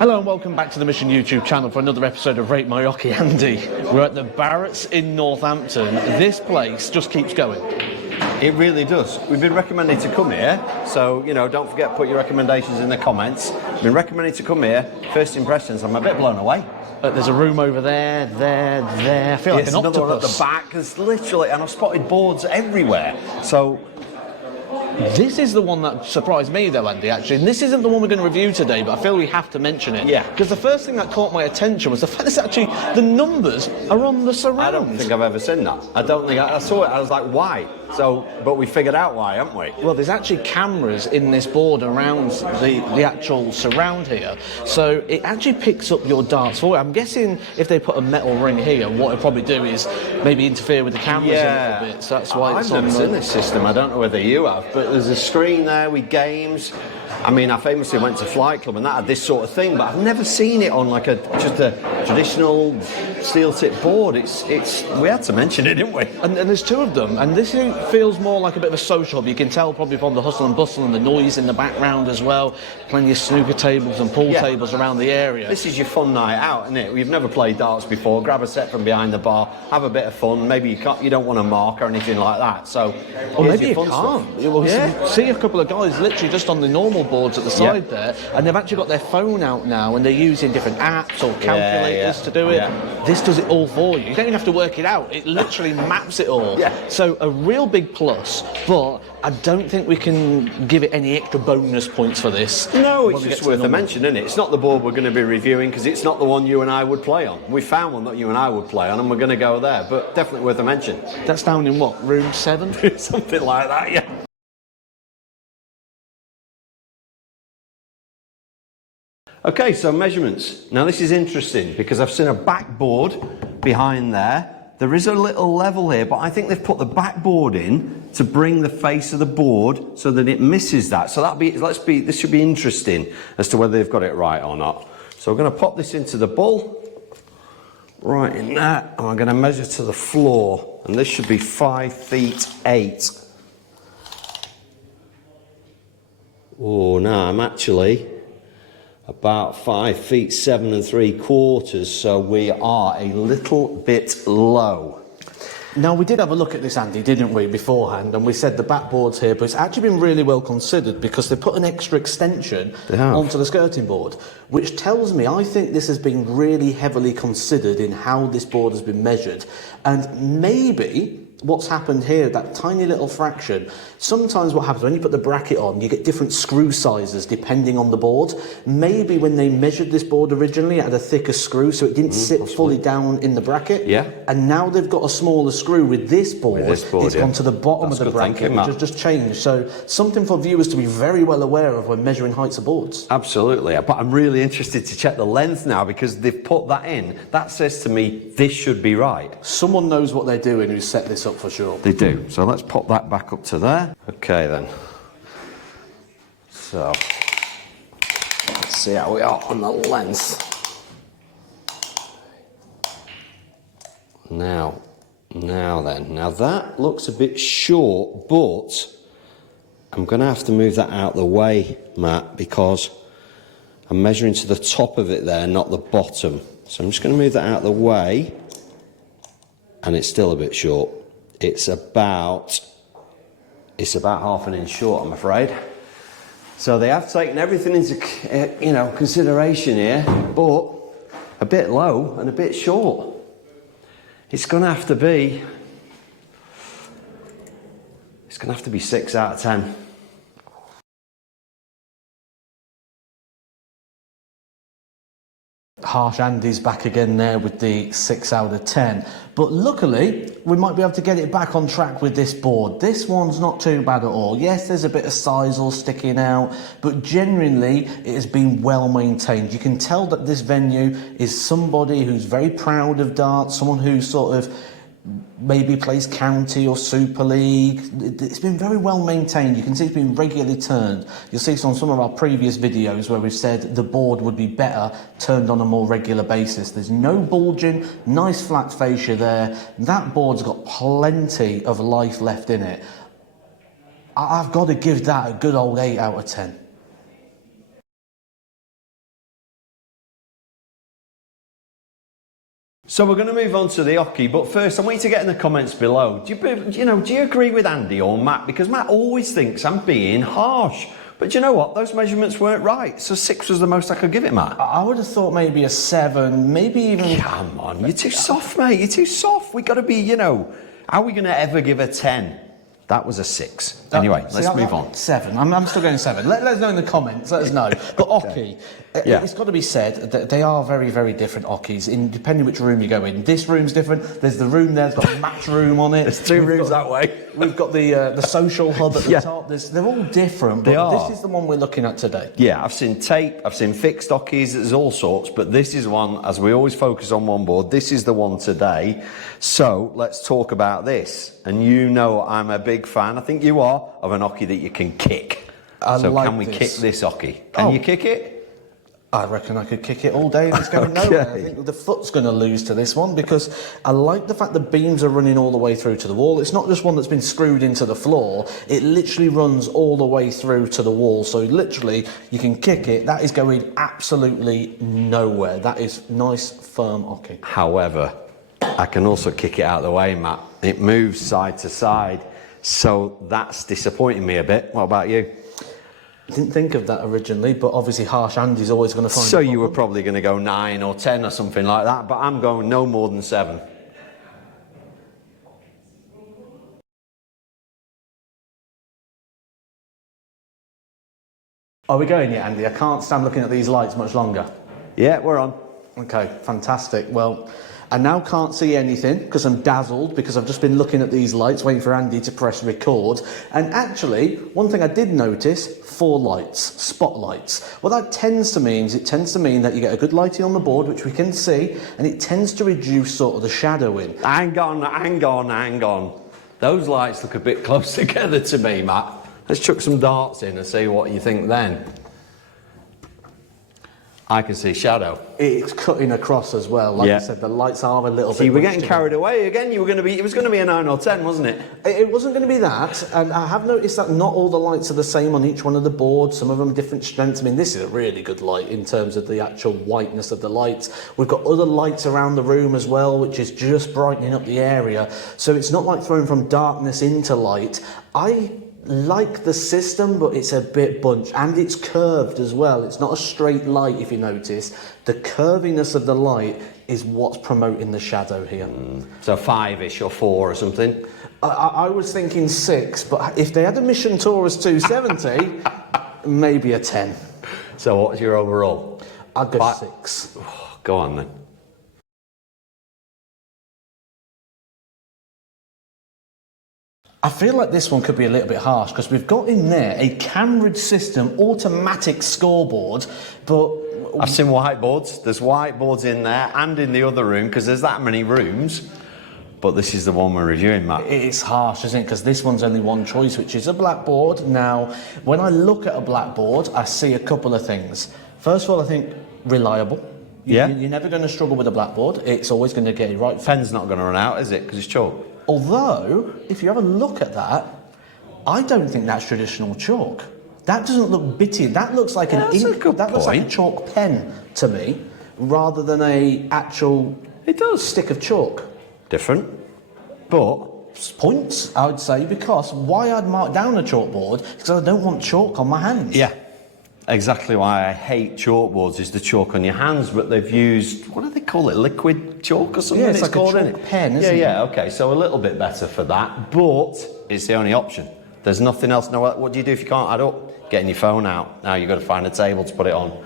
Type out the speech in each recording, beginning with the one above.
Hello and welcome back to the Mission YouTube channel for another episode of Rate My Hockey Andy. We're at the Barretts in Northampton. This place just keeps going. It really does. We've been recommended to come here, so don't forget to put your recommendations in the comments. We've been recommended to come here. First impressions, I'm a bit blown away. There's a room over there. I feel like an octopus. Another one at the back. There's literally, and I've spotted boards everywhere. So this is the one that surprised me though, Andy, actually. And this isn't the one we're going to review today, but I feel we have to mention it. Yeah. Because the first thing that caught my attention was the fact that actually the numbers are on the surround. I don't think I've ever seen that. I don't think I saw it. I was like, why? But we figured out why, haven't we? Well, there's actually cameras in this board around the actual surround here. So it actually picks up your darts forward. I'm guessing if they put a metal ring here, what it'll probably do is maybe interfere with the cameras a little bit. So that's why I've never seen this system. I don't know whether you have, but there's a screen there with games. I mean, I famously went to Flight Club and that had this sort of thing, but I've never seen it on like just a traditional steel tip board. We had to mention it, didn't we? And there's two of them, and this feels more like a bit of a social hub. You can tell probably from the hustle and bustle and the noise in the background as well. Plenty of snooker tables and pool tables around the area. This is your fun night out, isn't it? We've never played darts before. Grab a set from behind the bar, have a bit of fun. Maybe you don't want to mark or anything like that. So, or maybe you can't. Well, see a couple of guys literally just on the normal boards at the side there, and they've actually got their phone out now, and they're using different apps or calculators to do it. This does it all for you. You don't even have to work it out. It literally maps it all. So a real big plus, but I don't think we can give it any extra bonus points for this. No, it's just worth a mention, isn't it? It's not the board we're going to be reviewing because it's not the one you and I would play on. We found one that you and I would play on, and we're going to go there, but definitely worth a mention. That's down in what, room 7? Something like that, yeah. Okay, so measurements. Now this is interesting because I've seen a backboard behind there. There is a little level here, but I think they've put the backboard in to bring the face of the board so that it misses that. So this should be interesting as to whether they've got it right or not. So we're going to pop this into the bull, right in there, and I'm going to measure to the floor, and this should be 5 feet 8. Oh, no, I'm actually about 5 feet 7 3/4, so we are a little bit low. Now, we did have a look at this, Andy, didn't we, beforehand, and we said the backboard's here, but it's actually been really well considered because they put an extra extension onto the skirting board, which tells me I think this has been really heavily considered in how this board has been measured. And maybe what's happened here, that tiny little fraction, sometimes what happens when you put the bracket on, you get different screw sizes depending on the board. Maybe when they measured this board originally, it had a thicker screw, so it didn't sit fully down in the bracket. And now they've got a smaller screw with this board. It's gone to the bottom of the bracket, which has just changed. So something for viewers to be very well aware of when measuring heights of boards. Absolutely, but I'm really interested to check the length now because they've put that in. That says to me, this should be right. Someone knows what they're doing who's set this up for sure. They do. So let's pop that back up to there. Okay then. So let's see how we are on the length. Now then. Now that looks a bit short, but I'm going to have to move that out of the way, Matt, because I'm measuring to the top of it there, not the bottom. So I'm just going to move that out of the way, and it's still a bit short. It's about half an inch short, I'm afraid. So they have taken everything into consideration here, but a bit low and a bit short. It's going to have to be 6 out of 10. Harsh Andy's back again there with the 6 out of 10. But luckily, we might be able to get it back on track with this board. This one's not too bad at all. Yes, there's a bit of sisal sticking out, but generally it has been well maintained. You can tell that this venue is somebody who's very proud of darts, someone who's sort of maybe plays county or Super League. It's been very well maintained. You can see it's been regularly turned. You'll see on some of our previous videos where we've said the board would be better turned on a more regular basis. There's no bulging, nice flat fascia there. That board's got plenty of life left in it. I've got to give that a good old 8 out of 10. So we're going to move on to the hockey, but first I want you to get in the comments below. Do you agree with Andy or Matt? Because Matt always thinks I'm being harsh. But you know what? Those measurements weren't right. So 6 was the most I could give it, Matt. I would have thought maybe a 7, maybe even... Come on, you're too soft, mate. You're too soft. We got to be, how are we going to ever give a 10? That was a 6. Anyway, let's move on. 7. I'm still going 7. Let us know in the comments. Let us know. But hockey, it's got to be said that they are very, very different hockeys, depending which room you go in. This room's different. There's the room there. It's got a match room on it. There's 2 rooms that way. We've got the social hub at the top. They're all different. But this is the one we're looking at today. Yeah, I've seen tape. I've seen fixed hockeys. There's all sorts. But this is one, as we always focus on one board, this is the one today. So let's talk about this. And I'm a big fan, I think you are, of an hockey that you can kick. Can we kick this hockey? Can you kick it? I reckon I could kick it all day and it's going nowhere. I think the foot's going to lose to this one because I like the fact the beams are running all the way through to the wall. It's not just one that's been screwed into the floor. It literally runs all the way through to the wall. So literally you can kick it. That is going absolutely nowhere. That is nice, firm hockey. However, I can also kick it out of the way, Matt. It moves side to side. So that's disappointing me a bit. What about you? I didn't think of that originally, but obviously Harsh Andy's always going to find. So you were probably going to go 9 or 10 or something like that, but I'm going no more than 7. Are we going yet, Andy? I can't stand looking at these lights much longer. Yeah, we're on. Okay, fantastic. Well, I now can't see anything because I'm dazzled because I've just been looking at these lights waiting for Andy to press record. And actually, one thing I did notice, 4 lights, spotlights. What that tends to mean is it tends to mean that you get a good lighting on the board, which we can see, and it tends to reduce sort of the shadowing. Hang on. Those lights look a bit close together to me, Matt. Let's chuck some darts in and see what you think then. I can see shadow. It's cutting across as well. Like I said, the lights are a little bit... See, we're getting carried away again. It was going to be a 9 or 10, wasn't it? It wasn't going to be that. And I have noticed that not all the lights are the same on each one of the boards. Some of them are different strengths. I mean, this is a really good light in terms of the actual whiteness of the lights. We've got other lights around the room as well, which is just brightening up the area. So it's not like throwing from darkness into light. I like the system, but it's a bit bunched and it's curved as well. It's not a straight light, if you notice. The curviness of the light is what's promoting the shadow here. So 5-ish or 4 or something. I was thinking 6, but if they had a Mission Taurus 270, maybe a 10. So what's your overall? I'd go 6. Go on then. I feel like this one could be a little bit harsh because we've got in there a Camrid system automatic scoreboard, but... I've seen whiteboards. There's whiteboards in there and in the other room because there's that many rooms. But this is the one we're reviewing, Matt. It's harsh, isn't it? Because this one's only one choice, which is a blackboard. Now, when I look at a blackboard, I see a couple of things. First of all, I think reliable. You're never going to struggle with a blackboard. It's always going to get it right. Pen's not going to run out, is it? Because it's chalk. Although, if you have a look at that, I don't think that's traditional chalk. That doesn't look bitty. That looks like an ink. That looks like a chalk pen to me, rather than a actual. It does stick of chalk. Different, but points I would say, because why I'd mark down a chalkboard because I don't want chalk on my hands. Yeah. Exactly why I hate chalkboards is the chalk on your hands, but they've used, what do they call it, liquid chalk or something? Yeah, it's like called, a chalk pen, isn't it? Yeah, okay, so a little bit better for that, but it's the only option. There's nothing else. No, what do you do if you can't add up? Getting your phone out. Now you've got to find a table to put it on.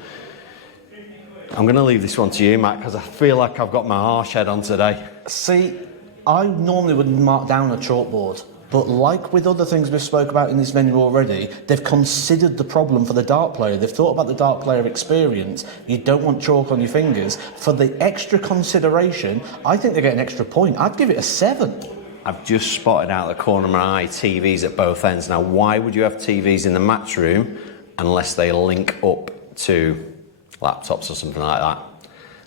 I'm going to leave this one to you, Matt, because I feel like I've got my arse head on today. See, I normally wouldn't mark down a chalkboard. But like with other things we've spoke about in this menu already, they've considered the problem for the dart player. They've thought about the dart player experience. You don't want chalk on your fingers. For the extra consideration, I think they get an extra point. I'd give it a 7. I've just spotted out the corner of my eye TVs at both ends. Now, why would you have TVs in the match room unless they link up to laptops or something like that?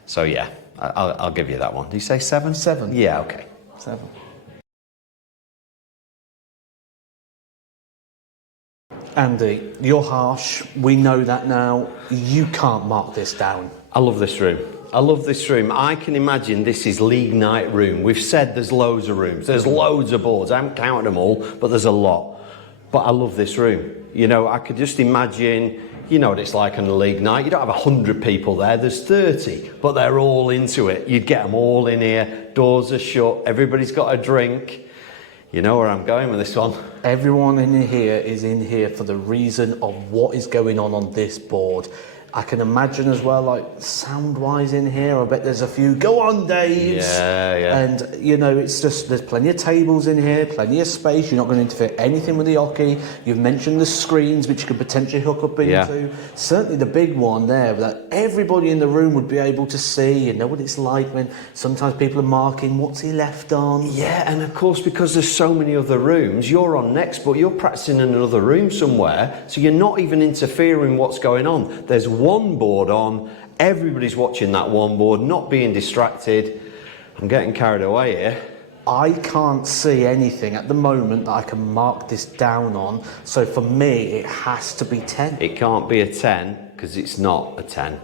So yeah, I'll give you that one. Did you say 7? 7. Yeah, okay. 7. Andy, you're harsh. We know that now. You can't mark this down. I love this room. I love this room. I can imagine this is league night room. We've said there's loads of rooms. There's loads of boards. I haven't counted them all, but there's a lot. But I love this room. You know, I could just imagine, you know what it's like on a league night. You don't have 100 people there. There's 30, but they're all into it. You'd get them all in here. Doors are shut. Everybody's got a drink. You know where I'm going with this one. Everyone in here is in here for the reason of what is going on this board. I can imagine as well, like sound-wise in here, I bet there's a few, go on Daves! Yeah. And, you know, it's just, there's plenty of tables in here, plenty of space, you're not going to interfere anything with the hockey. You've mentioned the screens, which you could potentially hook up into. Yeah. Certainly the big one there, that everybody in the room would be able to see and know what it's like when sometimes people are marking, what's he left on? Yeah, and of course, because there's so many other rooms, you're on next, but you're practicing in another room somewhere, so you're not even interfering with what's going on. There's one board on, everybody's watching that one board, not being distracted. I'm getting carried away here. I can't see anything at the moment that I can mark this down on, so for me it has to be 10. It can't be a 10 because it's not a 10.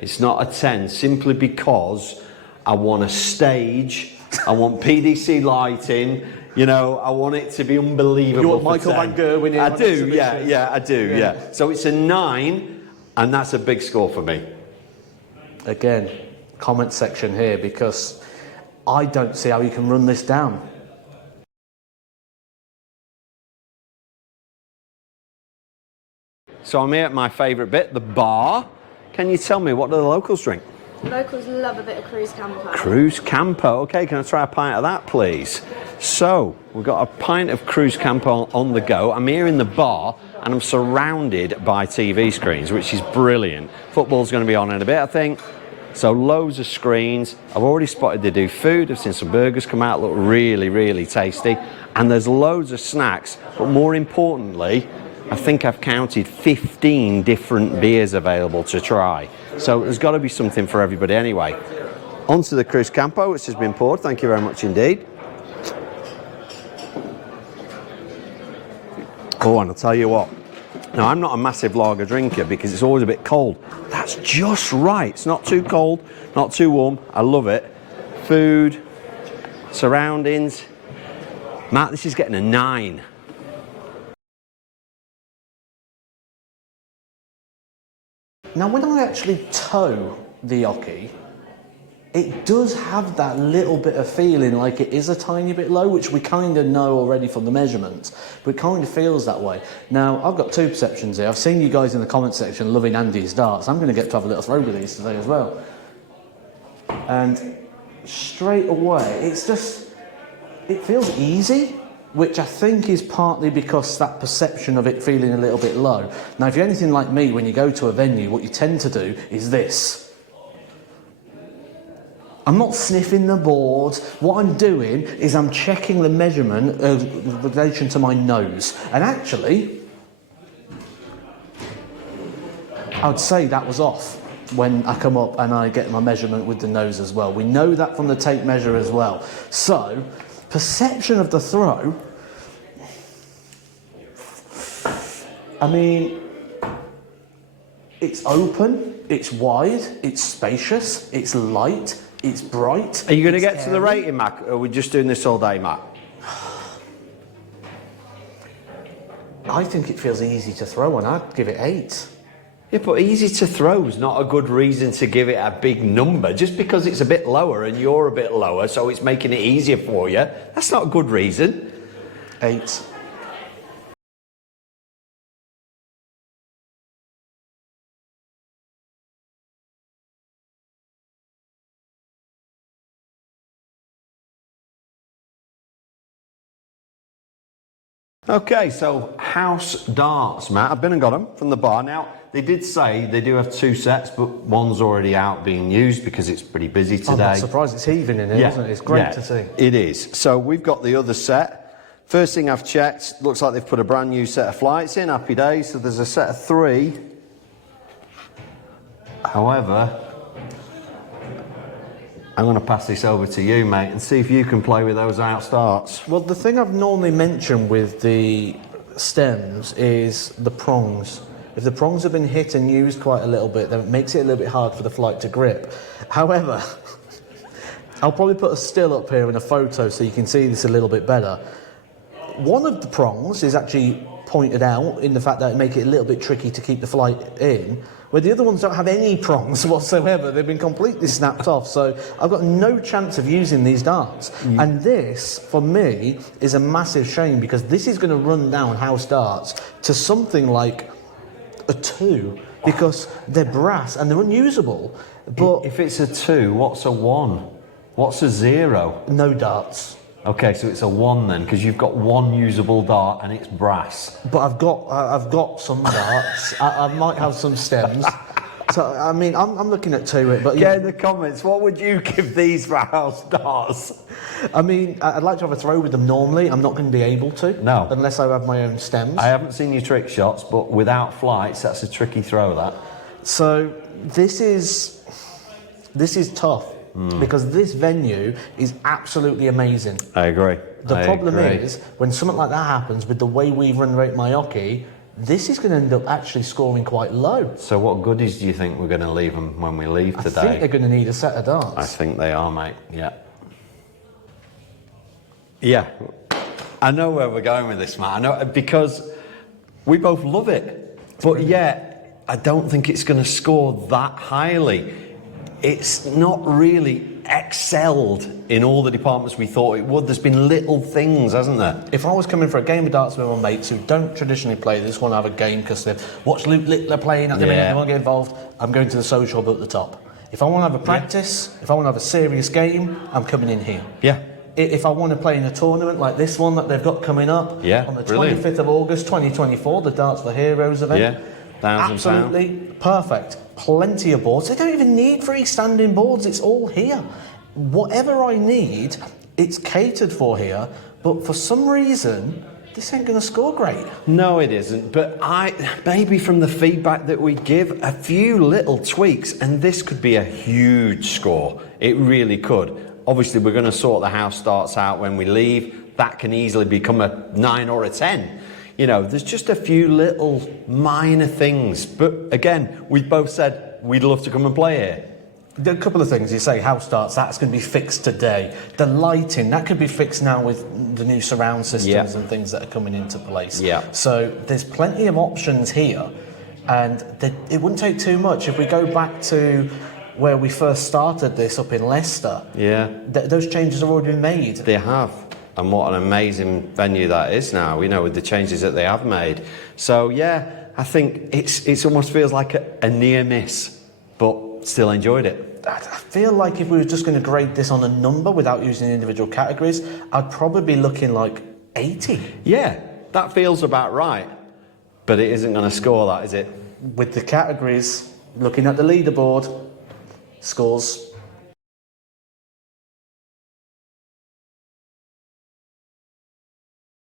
It's not a 10 simply because I want a stage, I want PDC lighting, you know, I want it to be unbelievable. You want for Michael 10. Van Gerwen in I on do, exhibition? yeah, I do, yeah. So it's a 9, and that's a big score for me. Again, comment section here, because I don't see how you can run this down. So I'm here at my favourite bit, the bar. Can you tell me, what do the locals drink? Locals love a bit of Cruz Campo. Cruz Campo. Okay, can I try a pint of that, please? So, we've got a pint of Cruz Campo on the go. I'm here in the bar, and I'm surrounded by TV screens, which is brilliant. Football's going to be on in a bit, I think. So, loads of screens. I've already spotted they do food. I've seen some burgers come out, look really, really tasty. And there's loads of snacks, but more importantly, I think I've counted 15 different beers available to try. So there's got to be something for everybody anyway. Onto the Cruz Campo, which has been poured. Thank you very much indeed. Oh, and I'll tell you what. Now, I'm not a massive lager drinker because it's always a bit cold. That's just right. It's not too cold, not too warm. I love it. Food, surroundings. Matt, this is getting a 9. Now, when I actually tow the hockey, it does have that little bit of feeling like it is a tiny bit low, which we kind of know already from the measurements, but it kind of feels that way. Now, I've got two perceptions here. I've seen you guys in the comment section loving Andy's darts. I'm going to get to have a little throw with these today as well. And straight away, it's just, it feels easy, which I think is partly because that perception of it feeling a little bit low. Now, if you're anything like me, when you go to a venue, what you tend to do is this. I'm not sniffing the board. What I'm doing is I'm checking the measurement in relation to my nose. And actually, I would say that was off when I come up and I get my measurement with the nose as well. We know that from the tape measure as well. So, perception of the throw, I mean, it's open, it's wide, it's spacious, it's light, it's bright. Are you going to get to the rating, Mac, or are we just doing this all day, Mac? I think it feels easy to throw and I'd give it 8. Yeah, but easy to throw is not a good reason to give it a big number. Just because it's a bit lower and you're a bit lower, so it's making it easier for you, that's not a good reason. 8. Okay, so house darts, Matt. I've been and got them from the bar. Now, they did say they do have 2 sets, but one's already out being used because it's pretty busy today. I'm not surprised it's heaving in here, isn't it? It's great to see. It is. So we've got the other set. First thing I've checked, looks like they've put a brand new set of flights in. Happy days. So there's a set of 3. However, I'm going to pass this over to you, mate, and see if you can play with those out starts. Well, the thing I've normally mentioned with the stems is the prongs. If the prongs have been hit and used quite a little bit, then it makes it a little bit hard for the flight to grip. However, I'll probably put a still up here in a photo so you can see this a little bit better. One of the prongs is actually pointed out in the fact that it make it a little bit tricky to keep the flight in, where the other ones don't have any prongs whatsoever. They've been completely snapped off, so I've got no chance of using these darts. And this, for me, is a massive shame, because this is going to run down house darts to something like a 2, because they're brass and they're unusable. But If it's a 2, what's a 1? What's a 0? no darts. Okay, so it's a 1 then, because you've got one usable dart and it's brass. But I've got some darts. I might have some stems. So I mean, I'm looking at 2. But Get in the comments, what would you give these for house darts? I mean, I'd like to have a throw with them normally. I'm not going to be able to. No. Unless I have my own stems. I haven't seen your trick shots, but without flights, that's a tricky throw, that. So this is tough. Because this venue is absolutely amazing. I agree. The problem is, when something like that happens, with the way we run rate my hockey, this is going to end up actually scoring quite low. So what goodies do you think we're going to leave them when we leave today? I think they're going to need a set of darts. I think they are, mate. Yeah. Yeah. I know where we're going with this, Matt. I know, because we both love it. But yet, I don't think it's going to score that highly. It's not really excelled in all the departments we thought it would. There's been little things, hasn't there? If I was coming for a game of darts with my mates who don't traditionally play, they just want to have a game because they've watched Luke Littler playing at the minute, they want to get involved, I'm going to the social hub at the top. If I want to have a practice, if I want to have a serious game, I'm coming in here. Yeah. If I want to play in a tournament like this one that they've got coming up on the 25th of August 2024, the Darts for Heroes event. Yeah, £1,000. Absolutely perfect. Plenty of boards. They don't even need freestanding boards. It's all here. Whatever I need, it's catered for here. But for some reason, this ain't going to score great. No, it isn't. But maybe from the feedback that we give, a few little tweaks, and this could be a huge score. It really could. Obviously, we're going to sort the house starts out when we leave. That can easily become a 9 or a 10. You know, there's just a few little minor things. But again, we both said we'd love to come and play here. A couple of things. You say house starts, that's going to be fixed today. The lighting, that could be fixed now with the new surround systems and things that are coming into place. Yeah. So there's plenty of options here, and it wouldn't take too much. If we go back to where we first started this up in Leicester, those changes have already been made. They have. And what an amazing venue that is now, you know, with the changes that they have made. So, yeah, I think it almost feels like a near miss, but still enjoyed it. I feel like if we were just going to grade this on a number without using individual categories, I'd probably be looking like 80. Yeah, that feels about right. But it isn't going to score that, is it? With the categories, looking at the leaderboard, scores